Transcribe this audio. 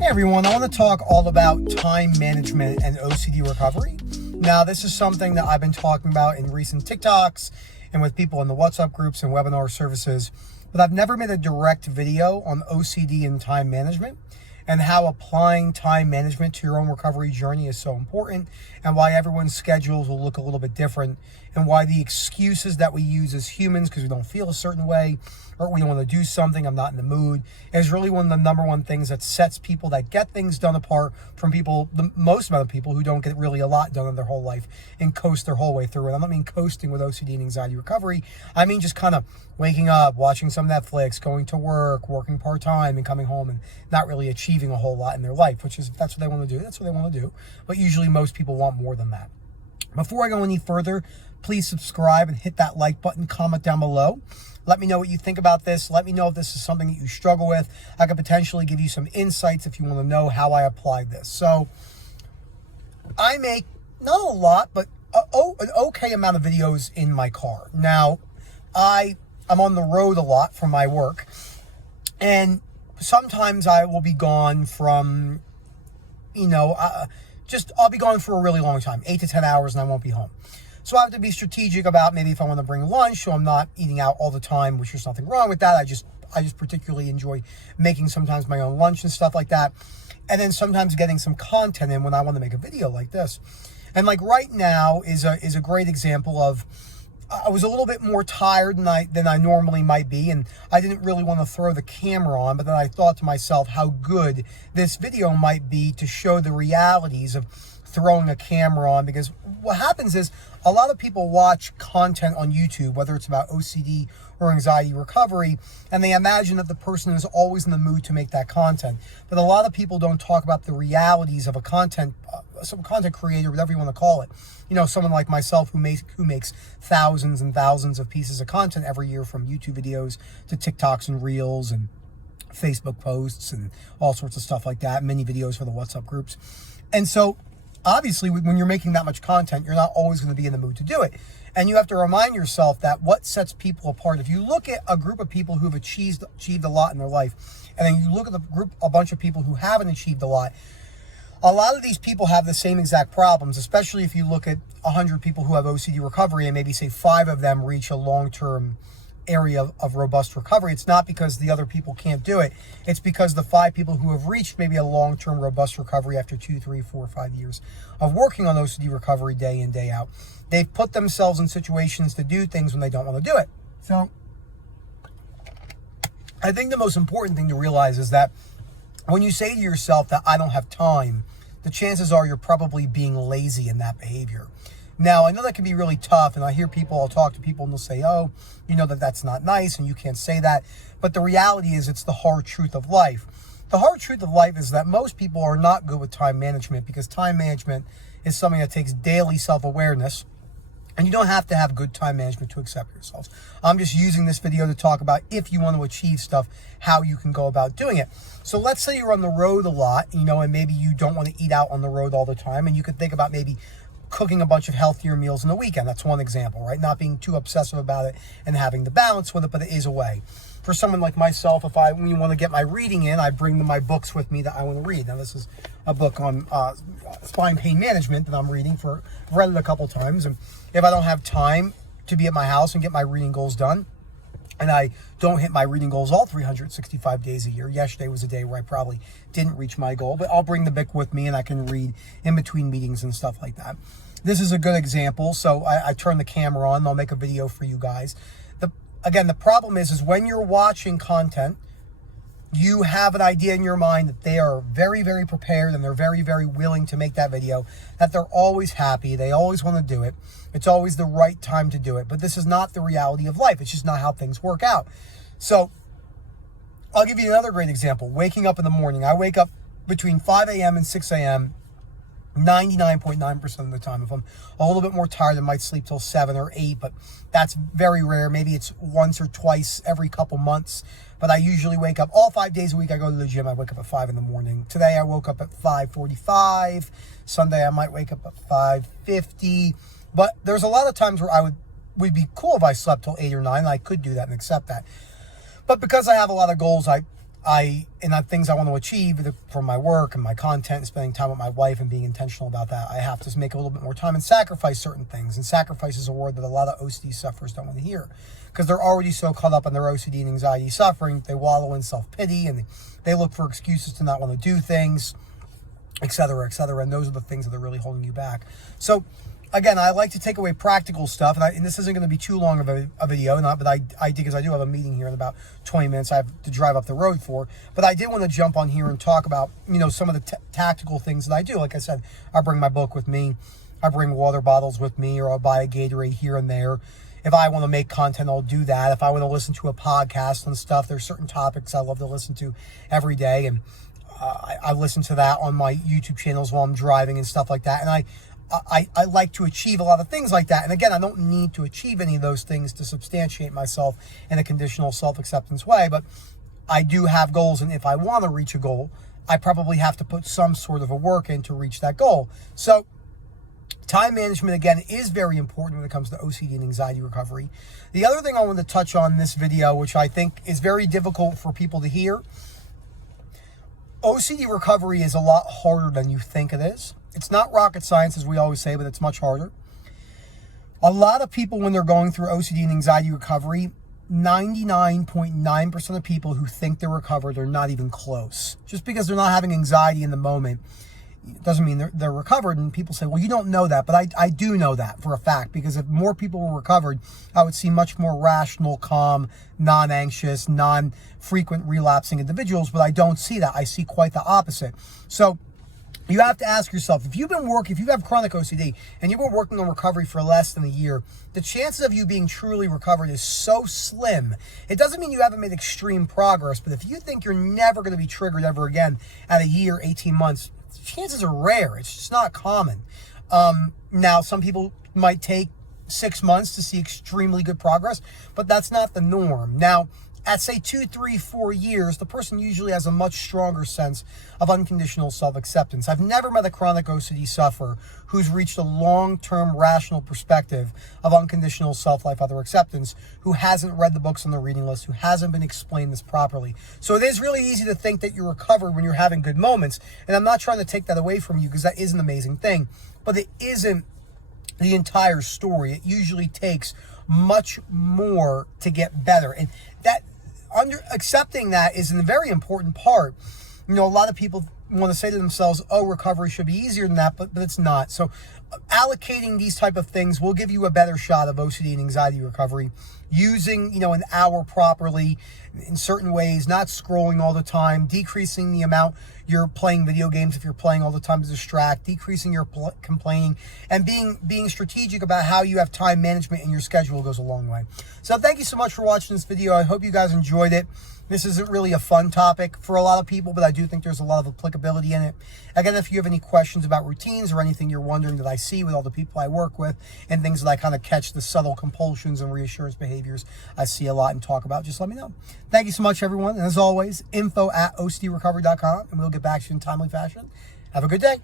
Hey everyone, I want to talk all about time management and OCD recovery. Now, this is something that I've been talking about in recent TikToks and with people in the WhatsApp groups and webinar services, but I've never made a direct video on OCD and time management and how applying time management to your own recovery journey is so important, and why everyone's schedules will look a little bit different, and why the excuses that we use as humans because we don't feel a certain way or we don't want to do something, I'm not in the mood, is really one of the number one things that sets people that get things done apart from people, the most amount of people who don't get really a lot done in their whole life and coast their whole way through. And I don't mean coasting with OCD and anxiety recovery. I mean just kind of waking up, watching some Netflix, going to work, working part-time, and coming home and not really achieving a whole lot in their life, which is, if that's what they want to do, that's what they want to do. But usually most people want more than that. Before I go any further, please subscribe and hit that like button, comment down below. Let me know what you think about this. Let me know if this is something that you struggle with. I could potentially give you some insights if you want to know how I applied this. So I make not a lot, but an okay amount of videos in my car. Now, I'm on the road a lot for my work, and sometimes I will be gone from, I'll be gone for a really long time, 8 to 10 hours, and I won't be home. So I have to be strategic about maybe if I want to bring lunch, so I'm not eating out all the time, which there's nothing wrong with that. I just particularly enjoy making sometimes my own lunch and stuff like that. And then sometimes getting some content in when I want to make a video like this. And like right now is a great example of, I was a little bit more tired than I normally might be, and I didn't really want to throw the camera on, but then I thought to myself how good this video might be to show the realities of throwing a camera on. Because what happens is a lot of people watch content on YouTube, whether it's about OCD or anxiety recovery, and they imagine that the person is always in the mood to make that content. But a lot of people don't talk about the realities of some content creator, whatever you want to call it. Someone like myself who makes thousands and thousands of pieces of content every year, from YouTube videos to TikToks and Reels and Facebook posts and all sorts of stuff like that, mini videos for the WhatsApp groups. And so obviously, when you're making that much content, you're not always going to be in the mood to do it. And you have to remind yourself that what sets people apart, if you look at a group of people who've achieved a lot in their life, and then you look at a bunch of people who haven't achieved a lot of these people have the same exact problems, especially if you look at 100 people who have OCD recovery and maybe say 5 of them reach a long-term area of robust recovery. It's not because the other people can't do it. It's because the 5 people who have reached maybe a long-term robust recovery after 2, 3, 4, 5 years of working on OCD recovery day in, day out, they've put themselves in situations to do things when they don't want to do it. So I think the most important thing to realize is that when you say to yourself that I don't have time, the chances are you're probably being lazy in that behavior. Now, I know that can be really tough, and I'll talk to people and they'll say, oh, that's not nice and you can't say that. But the reality is, it's the hard truth of life. The hard truth of life is that most people are not good with time management, because time management is something that takes daily self-awareness, and you don't have to have good time management to accept yourselves. I'm just using this video to talk about, if you want to achieve stuff, how you can go about doing it. So let's say you're on the road a lot, and maybe you don't want to eat out on the road all the time, and you could think about maybe cooking a bunch of healthier meals in the weekend. That's one example, right? Not being too obsessive about it and having the balance with it, but it is a way. For someone like myself, when you want to get my reading in, I bring my books with me that I want to read. Now, this is a book on spine pain management that I'm reading. I've read it a couple times, and if I don't have time to be at my house and get my reading goals done, and I don't hit my reading goals all 365 days a year. Yesterday was a day where I probably didn't reach my goal, but I'll bring the book with me and I can read in between meetings and stuff like that. This is a good example. So I turn the camera on and I'll make a video for you guys. Again, the problem is when you're watching content, you have an idea in your mind that they are very, very prepared and they're very, very willing to make that video, that they're always happy, they always want to do it, it's always the right time to do it. But this is not the reality of life. It's just not how things work out. So I'll give you another great example. Waking up in the morning. I wake up between 5 a.m. and 6 a.m. 99.9% of the time. If I'm a little bit more tired, I might sleep till 7 or 8, but that's very rare. Maybe it's once or twice every couple months. But I usually wake up all 5 days a week. I go to the gym. I wake up at 5 in the morning. Today I woke up at 5:45. Sunday I might wake up at 5:50. But there's a lot of times where would be cool if I slept till 8 or 9. I could do that and accept that. But because I have a lot of goals, I things I want to achieve from my work and my content and spending time with my wife and being intentional about that, I have to make a little bit more time and sacrifice certain things. And sacrifice is a word that a lot of OCD sufferers don't want to hear, because they're already so caught up in their OCD and anxiety suffering. They wallow in self-pity and they look for excuses to not want to do things, et cetera, et cetera. And those are the things that are really holding you back. So again, I like to take away practical stuff, and this isn't going to be too long of a video, but I did, because I do have a meeting here in about 20 minutes I have to drive up the road for, but I did want to jump on here and talk about, some of the tactical things that I do. Like I said, I bring my book with me, I bring water bottles with me, or I'll buy a Gatorade here and there. If I want to make content, I'll do that. If I want to listen to a podcast and stuff, there's certain topics I love to listen to every day, and I listen to that on my YouTube channels while I'm driving and stuff like that. And I like to achieve a lot of things like that. And again, I don't need to achieve any of those things to substantiate myself in a conditional self-acceptance way, but I do have goals. And if I want to reach a goal, I probably have to put some sort of a work in to reach that goal. So time management, again, is very important when it comes to OCD and anxiety recovery. The other thing I want to touch on in this video, which I think is very difficult for people to hear, OCD recovery is a lot harder than you think it is. It's not rocket science, as we always say, but it's much harder. A lot of people, when they're going through OCD and anxiety recovery, 99.9% of people who think they're recovered are not even close. Just because they're not having anxiety in the moment doesn't mean they're recovered. And people say, well, you don't know that. But I do know that for a fact, because if more people were recovered, I would see much more rational, calm, non-anxious, non-frequent relapsing individuals. But I don't see that. I see quite the opposite. So you have to ask yourself, if you have chronic OCD and you've been working on recovery for less than a year, the chances of you being truly recovered is so slim. It doesn't mean you haven't made extreme progress, but if you think you're never going to be triggered ever again at a year, 18 months, chances are rare. It's just not common. Now, some people might take 6 months to see extremely good progress, but that's not the norm. Now, at say 2, 3, 4 years, the person usually has a much stronger sense of unconditional self-acceptance. I've never met a chronic OCD sufferer who's reached a long-term rational perspective of unconditional self-life other acceptance, who hasn't read the books on the reading list, who hasn't been explained this properly. So it is really easy to think that you're recovered when you're having good moments, and I'm not trying to take that away from you, because that is an amazing thing, but it isn't the entire story. It usually takes much more to get better, and that accepting that is a very important part. A lot of people want to say to themselves, oh, recovery should be easier than that, but it's not. So allocating these type of things will give you a better shot of OCD and anxiety recovery. Using, an hour properly in certain ways, not scrolling all the time, decreasing the amount you're playing video games if you're playing all the time to distract, decreasing your complaining, and being strategic about how you have time management in your schedule goes a long way. So thank you so much for watching this video. I hope you guys enjoyed it. This isn't really a fun topic for a lot of people, but I do think there's a lot of applicability in it. Again, if you have any questions about routines or anything you're wondering that I see with all the people I work with and things that I kind of catch, the subtle compulsions and reassurance behaviors I see a lot and talk about, just let me know. Thank you so much, everyone. And as always, info@ocdrecovery.com, and we'll get back to you in timely fashion. Have a good day.